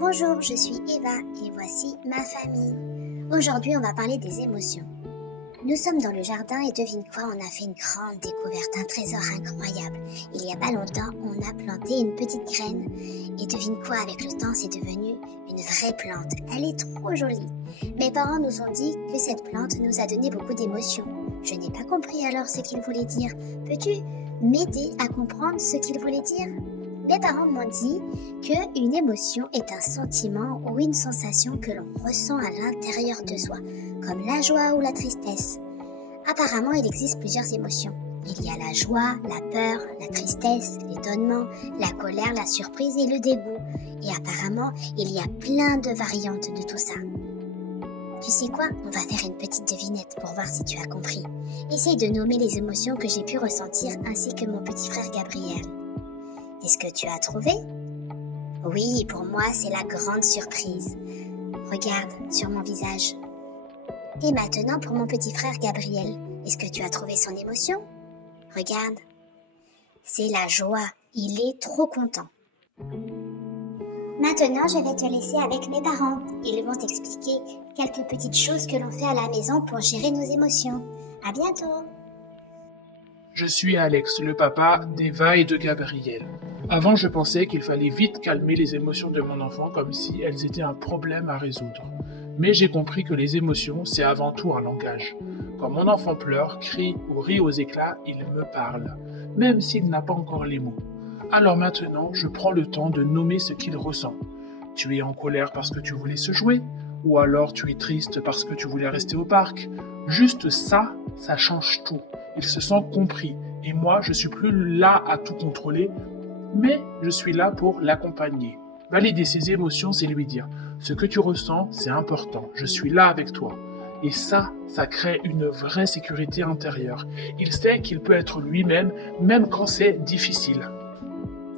Bonjour, je suis Eva et voici ma famille. Aujourd'hui, on va parler des émotions. Nous sommes dans le jardin et devine quoi, on a fait une grande découverte, un trésor incroyable. Il y a pas longtemps, on a planté une petite graine. Et devine quoi, avec le temps, c'est devenu une vraie plante. Elle est trop jolie. Mes parents nous ont dit que cette plante nous a donné beaucoup d'émotions. Je n'ai pas compris alors ce qu'il voulait dire. Peux-tu m'aider à comprendre ce qu'il voulait dire ? Mes parents m'ont dit qu'une émotion est un sentiment ou une sensation que l'on ressent à l'intérieur de soi, comme la joie ou la tristesse. Apparemment, il existe plusieurs émotions. Il y a la joie, la peur, la tristesse, l'étonnement, la colère, la surprise et le dégoût. Et apparemment, il y a plein de variantes de tout ça. Tu sais quoi? On va faire une petite devinette pour voir si tu as compris. Essaye de nommer les émotions que j'ai pu ressentir ainsi que mon petit frère Gabriel. Est-ce que tu as trouvé? Oui, pour moi, c'est la grande surprise. Regarde sur mon visage. Et maintenant, pour mon petit frère Gabriel, est-ce que tu as trouvé son émotion? Regarde. C'est la joie. Il est trop content. Maintenant, je vais te laisser avec mes parents. Ils vont t'expliquer quelques petites choses que l'on fait à la maison pour gérer nos émotions. À bientôt! Je suis Alex, le papa d'Eva et de Gabriel. Avant, je pensais qu'il fallait vite calmer les émotions de mon enfant comme si elles étaient un problème à résoudre. Mais j'ai compris que les émotions, c'est avant tout un langage. Quand mon enfant pleure, crie ou rit aux éclats, il me parle, même s'il n'a pas encore les mots. Alors maintenant, je prends le temps de nommer ce qu'il ressent. Tu es en colère parce que tu voulais se jouer, ou alors tu es triste parce que tu voulais rester au parc. Juste ça, ça change tout. Il se sent compris, et moi, je suis plus là à tout contrôler, mais je suis là pour l'accompagner. Valider ses émotions, c'est lui dire « Ce que tu ressens, c'est important, je suis là avec toi ». Et ça crée une vraie sécurité intérieure. Il sait qu'il peut être lui-même, même quand c'est difficile.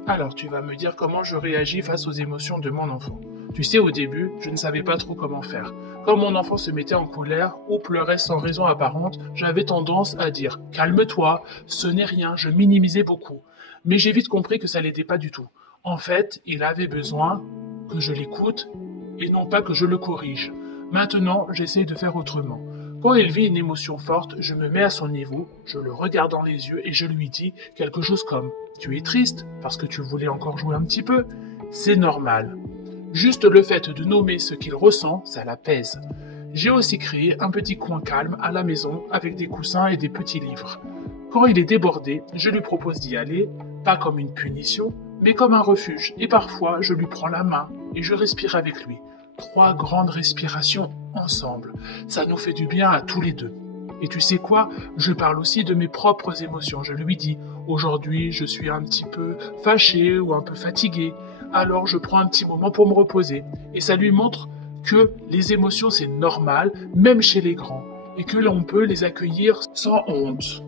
Alors, tu vas me dire comment je réagis face aux émotions de mon enfant. Tu sais, au début, je ne savais pas trop comment faire. Quand mon enfant se mettait en colère ou pleurait sans raison apparente, j'avais tendance à dire « Calme-toi, ce n'est rien », je minimisais beaucoup. Mais j'ai vite compris que ça l'était pas du tout. En fait, il avait besoin que je l'écoute et non pas que je le corrige. Maintenant, j'essaie de faire autrement. Quand il vit une émotion forte, je me mets à son niveau, je le regarde dans les yeux et je lui dis quelque chose comme « Tu es triste parce que tu voulais encore jouer un petit peu ?» C'est normal. Juste le fait de nommer ce qu'il ressent, ça l'apaise. J'ai aussi créé un petit coin calme à la maison avec des coussins et des petits livres. Quand il est débordé, je lui propose d'y aller, pas comme une punition, mais comme un refuge. Et parfois, je lui prends la main et je respire avec lui. 3 grandes respirations ensemble. Ça nous fait du bien à tous les deux. Et tu sais quoi? Je parle aussi de mes propres émotions. Je lui dis, aujourd'hui, je suis un petit peu fâché ou un peu fatigué. Alors, je prends un petit moment pour me reposer. Et ça lui montre que les émotions, c'est normal, même chez les grands. Et que l'on peut les accueillir sans honte.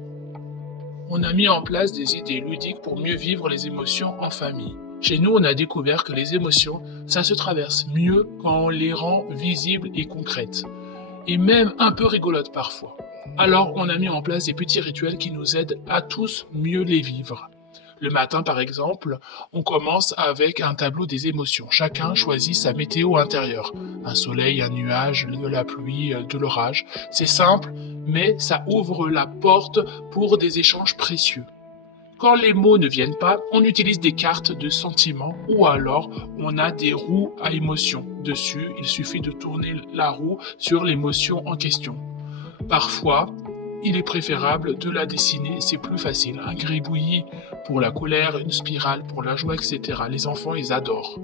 On a mis en place des idées ludiques pour mieux vivre les émotions en famille. Chez nous, on a découvert que les émotions, ça se traverse mieux quand on les rend visibles et concrètes. Et même un peu rigolotes parfois. Alors, on a mis en place des petits rituels qui nous aident à tous mieux les vivre. Le matin, par exemple, on commence avec un tableau des émotions. Chacun choisit sa météo intérieure. Un soleil, un nuage, de la pluie, de l'orage. C'est simple, mais ça ouvre la porte pour des échanges précieux. Quand les mots ne viennent pas, on utilise des cartes de sentiments ou alors on a des roues à émotions. Dessus, il suffit de tourner la roue sur l'émotion en question. Parfois, il est préférable de la dessiner, c'est plus facile. Un gribouillis pour la colère, une spirale pour la joie, etc. Les enfants, ils adorent.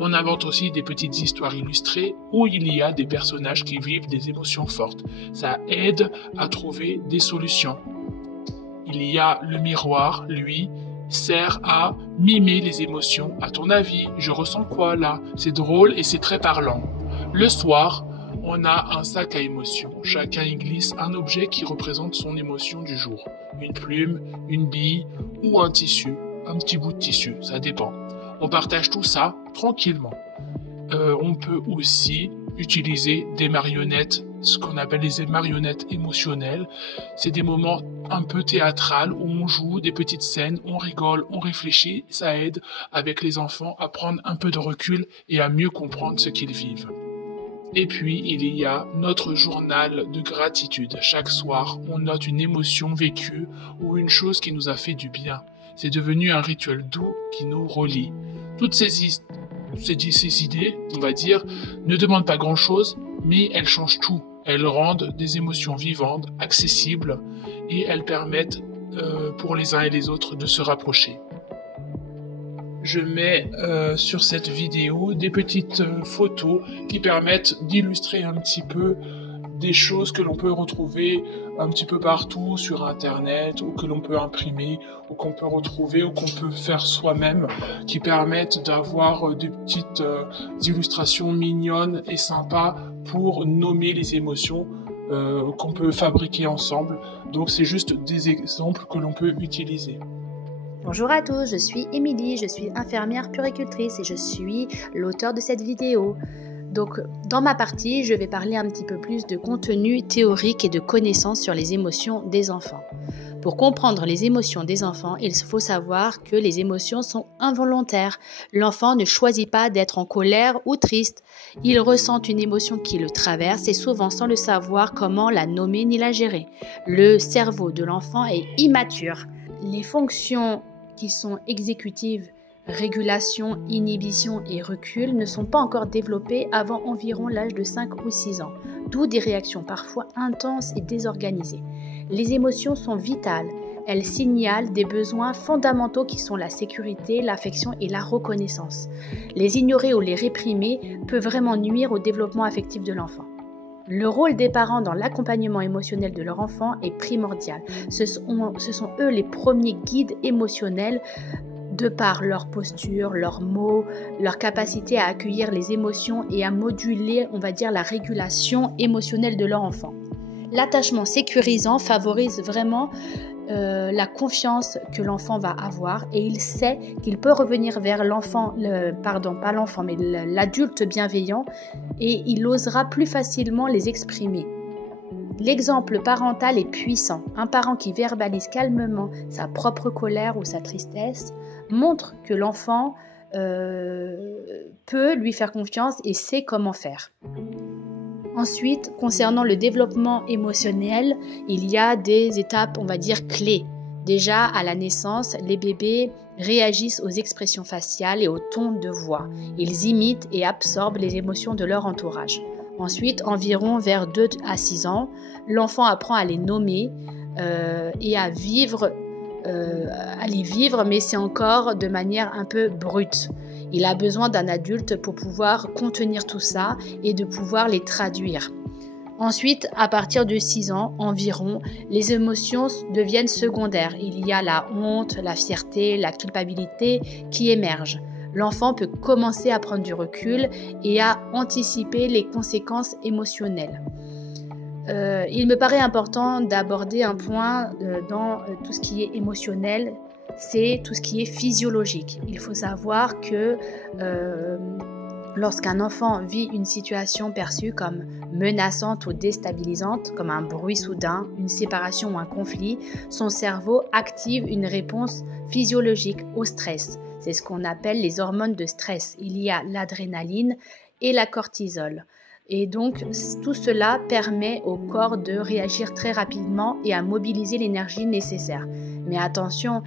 On invente aussi des petites histoires illustrées où il y a des personnages qui vivent des émotions fortes. Ça aide à trouver des solutions. Il y a le miroir, lui, sert à mimer les émotions. À ton avis, je ressens quoi là? C'est drôle et c'est très parlant. Le soir, on a un sac à émotions. Chacun y glisse un objet qui représente son émotion du jour. Une plume, une bille ou un tissu. Un petit bout de tissu, ça dépend. On partage tout ça tranquillement. On peut aussi utiliser des marionnettes, ce qu'on appelle les marionnettes émotionnelles. C'est des moments un peu théâtrales où on joue des petites scènes, on rigole, on réfléchit. Ça aide avec les enfants à prendre un peu de recul et à mieux comprendre ce qu'ils vivent. Et puis, il y a notre journal de gratitude. Chaque soir, on note une émotion vécue ou une chose qui nous a fait du bien. C'est devenu un rituel doux qui nous relie. Toutes ces idées, on va dire, ne demandent pas grand-chose, mais elles changent tout. Elles rendent des émotions vivantes, accessibles, et elles permettent pour les uns et les autres de se rapprocher. Je mets sur cette vidéo des petites photos qui permettent d'illustrer un petit peu des choses que l'on peut retrouver un petit peu partout sur internet ou que l'on peut imprimer ou qu'on peut retrouver ou qu'on peut faire soi-même, qui permettent d'avoir des petites illustrations mignonnes et sympas pour nommer les émotions qu'on peut fabriquer ensemble. Donc c'est juste des exemples que l'on peut utiliser. Bonjour à tous, je suis Émilie, je suis infirmière puéricultrice et je suis l'auteur de cette vidéo. Donc dans ma partie, je vais parler un petit peu plus de contenu théorique et de connaissances sur les émotions des enfants. Pour comprendre les émotions des enfants, il faut savoir que les émotions sont involontaires. L'enfant ne choisit pas d'être en colère ou triste. Il ressent une émotion qui le traverse et souvent sans le savoir comment la nommer ni la gérer. Le cerveau de l'enfant est immature. Les fonctions qui sont exécutives, régulation, inhibition et recul ne sont pas encore développées avant environ l'âge de 5 ou 6 ans, d'où des réactions parfois intenses et désorganisées. Les émotions sont vitales, elles signalent des besoins fondamentaux qui sont la sécurité, l'affection et la reconnaissance. Les ignorer ou les réprimer peut vraiment nuire au développement affectif de l'enfant. Le rôle des parents dans l'accompagnement émotionnel de leur enfant est primordial. Ce sont eux les premiers guides émotionnels de par leur posture, leurs mots, leur capacité à accueillir les émotions et à moduler, on va dire, la régulation émotionnelle de leur enfant. L'attachement sécurisant favorise vraiment la confiance que l'enfant va avoir et il sait qu'il peut revenir vers l'adulte bienveillant et il osera plus facilement les exprimer. L'exemple parental est puissant. Un parent qui verbalise calmement sa propre colère ou sa tristesse montre que l'enfant peut lui faire confiance et sait comment faire. Ensuite, concernant le développement émotionnel, il y a des étapes, on va dire, clés. Déjà, à la naissance, les bébés réagissent aux expressions faciales et au ton de voix. Ils imitent et absorbent les émotions de leur entourage. Ensuite, environ vers 2 à 6 ans, l'enfant apprend à les nommer et à les vivre, mais c'est encore de manière un peu brute. Il a besoin d'un adulte pour pouvoir contenir tout ça et de pouvoir les traduire. Ensuite, à partir de 6 ans environ, les émotions deviennent secondaires. Il y a la honte, la fierté, la culpabilité qui émergent. L'enfant peut commencer à prendre du recul et à anticiper les conséquences émotionnelles. Il me paraît important d'aborder un point dans tout ce qui est émotionnel, c'est tout ce qui est physiologique. Il faut savoir que lorsqu'un enfant vit une situation perçue comme menaçante ou déstabilisante, comme un bruit soudain, une séparation ou un conflit, son cerveau active une réponse physiologique au stress. C'est ce qu'on appelle les hormones de stress. Il y a l'adrénaline et la cortisol. Et donc, tout cela permet au corps de réagir très rapidement et à mobiliser l'énergie nécessaire. Mais attention,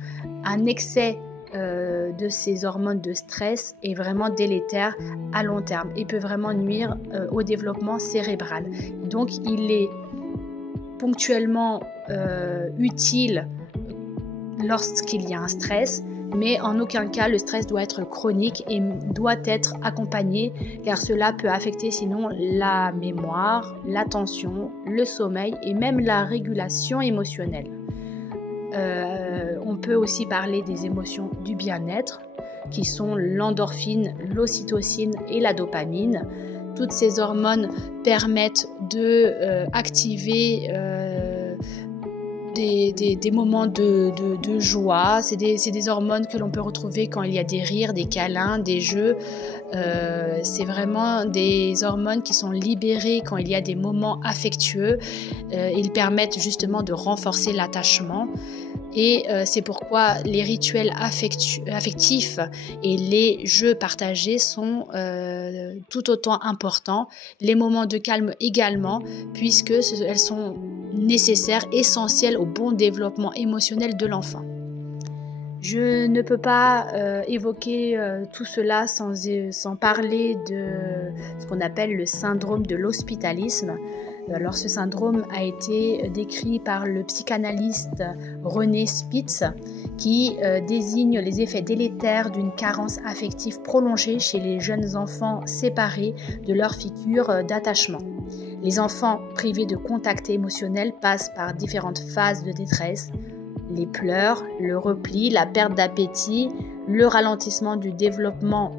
un excès de ces hormones de stress est vraiment délétère à long terme et peut vraiment nuire au développement cérébral. Donc, il est ponctuellement utile lorsqu'il y a un stress, mais en aucun cas le stress doit être chronique et doit être accompagné car cela peut affecter sinon la mémoire, l'attention, le sommeil et même la régulation émotionnelle. On peut aussi parler des émotions du bien-être qui sont l'endorphine, l'ocytocine et la dopamine. Toutes ces hormones permettent d'activer des moments de joie. C'est des hormones que l'on peut retrouver quand il y a des rires, des câlins, des jeux. C'est vraiment des hormones qui sont libérées quand il y a des moments affectueux. Ils permettent justement de renforcer l'attachement. Et c'est pourquoi les rituels affectifs et les jeux partagés sont tout autant importants. Les moments de calme également, puisque elles sont nécessaires, essentielles au bon développement émotionnel de l'enfant. Je ne peux pas évoquer tout cela sans parler de ce qu'on appelle le syndrome de l'hospitalisme. Alors, ce syndrome a été décrit par le psychanalyste René Spitz, qui désigne les effets délétères d'une carence affective prolongée chez les jeunes enfants séparés de leur figure d'attachement. Les enfants privés de contact émotionnel passent par différentes phases de détresse: les pleurs, le repli, la perte d'appétit, le ralentissement du développement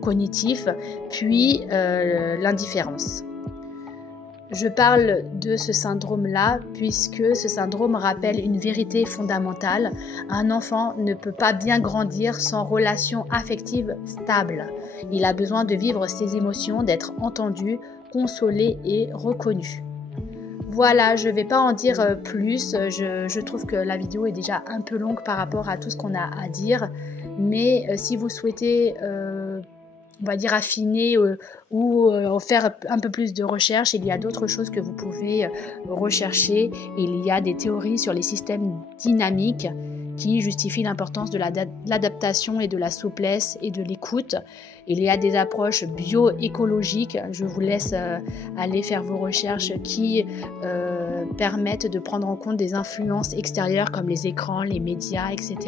cognitif, puis l'indifférence. Je parle de ce syndrome-là puisque ce syndrome rappelle une vérité fondamentale. Un enfant ne peut pas bien grandir sans relation affective stable. Il a besoin de vivre ses émotions, d'être entendu, consolé et reconnu. Voilà, je ne vais pas en dire plus. Je trouve que la vidéo est déjà un peu longue par rapport à tout ce qu'on a à dire. Mais si vous souhaitez on va dire affiner ou faire un peu plus de recherche, il y a d'autres choses que vous pouvez rechercher. Il y a des théories sur les systèmes dynamiques qui justifient l'importance de l'adaptation et de la souplesse et de l'écoute. Il y a des approches bioécologiques, je vous laisse aller faire vos recherches, qui permettent de prendre en compte des influences extérieures comme les écrans, les médias, etc.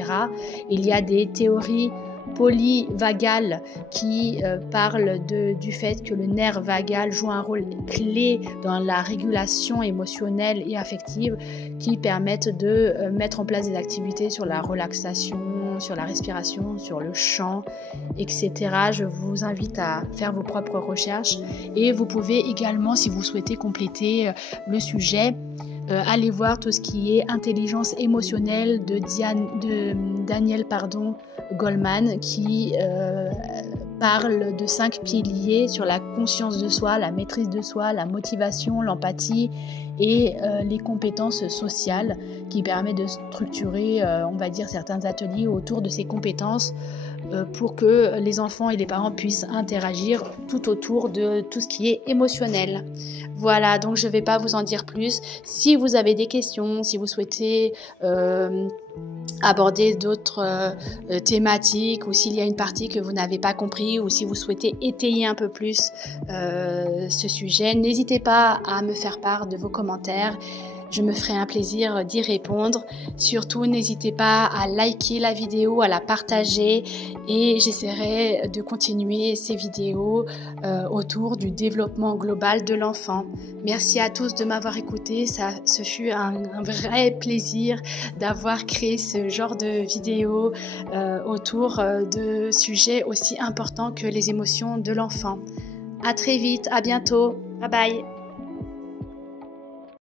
Il y a des théories polyvagales qui parlent du fait que le nerf vagal joue un rôle clé dans la régulation émotionnelle et affective, qui permettent de mettre en place des activités sur la relaxation, sur la respiration, sur le chant, etc. Je vous invite à faire vos propres recherches et vous pouvez également, si vous souhaitez compléter le sujet, allez voir tout ce qui est intelligence émotionnelle de Daniel Goleman, qui parle de 5 piliers sur la conscience de soi, la maîtrise de soi, la motivation, l'empathie et les compétences sociales, qui permet de structurer, on va dire, certains ateliers autour de ces compétences pour que les enfants et les parents puissent interagir tout autour de tout ce qui est émotionnel. Voilà, donc je ne vais pas vous en dire plus. Si vous avez des questions, si vous souhaitez aborder d'autres thématiques, ou s'il y a une partie que vous n'avez pas compris, ou si vous souhaitez étayer un peu plus ce sujet, n'hésitez pas à me faire part de vos commentaires. Je me ferai un plaisir d'y répondre. Surtout, n'hésitez pas à liker la vidéo, à la partager, et j'essaierai de continuer ces vidéos autour du développement global de l'enfant. Merci à tous de m'avoir écouté. Ce fut un vrai plaisir d'avoir créé ce genre de vidéo autour de sujets aussi importants que les émotions de l'enfant. À très vite, à bientôt. Bye bye.